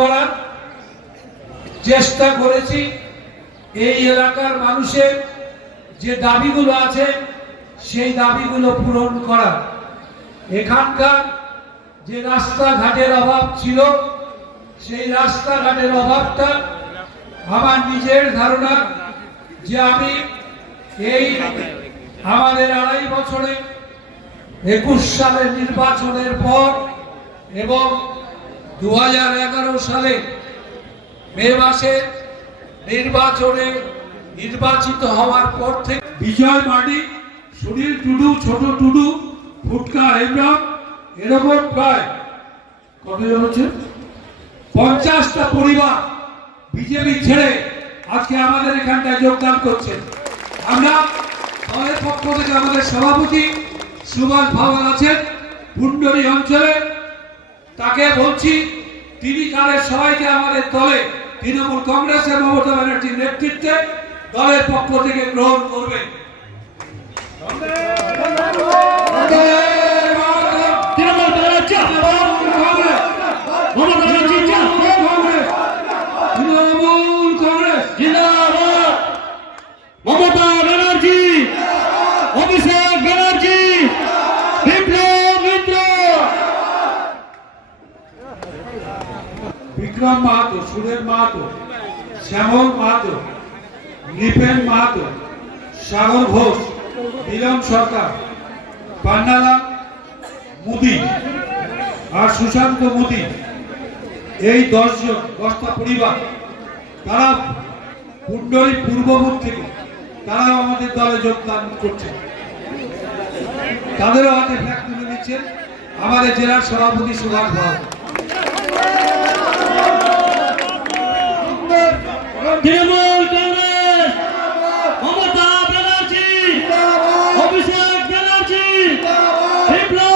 করার চেষ্টা করেছি। এই এলাকার মানুষের যে দাবিগুলো আছে সেই দাবিগুলো পূরণ করা। এখানকার যে রাস্তাঘাটের অভাব ছিল সেই রাস্তাঘাটের অভাবটা আমার নিজের ধারণা যে আমি এই আমাদের 2.5 বছরে 21 সালের নির্বাচনের পর এবং 2011 সালে মে মাসে নির্বাচনে নির্বাচিত হওয়ার পর থেকে বিজয় মার্ডি, সুনীল টুডু, ছোট টুডু, ফুটকা ইমরান, এরকম প্রায় কতজন হচ্ছে 50টা পরিবার বিজেপি ছেড়ে আজকে আমাদের এখানটায় যোগদান করছেন। আমরা দলের পক্ষ থেকে আমাদের সভাপতি সুভাষ ভাওয়াল আছেন পুন্ডরী অঞ্চলে, তাকে বলছি তিনি কালের সবাইকে আমাদের দলে তৃণমূল কংগ্রেসের মমতা ব্যানার্জির নেতৃত্বে দলের পক্ষ থেকে গ্রহণ করবেন। মমতা ব্যানার্জি, অভিষেক ব্যানার্জি, বিক্রম মাহাতো, সুরেন মাহাতো, শ্যামল মাহাতো, নৃপেন মাহাতো, সাগর ঘোষ, নীলম সরকার, পান্নালাল মুদি আর সুশান্ত মুদি, এই 10টা পরিবার তারা পুন্ডরী পূর্ববুথ থেকে তারাও আমাদের দলে যোগদান করছে। তাদেরও হাতে ফ্ল্যাগ তুলে দিচ্ছেন আমাদের জেলার সভাপতি সুভাষ ভাওয়াল। তৃণমূল কংগ্রেস, মমতা ব্যানার্জি, অভিষেক ব্যানার্জি, বিপ্লব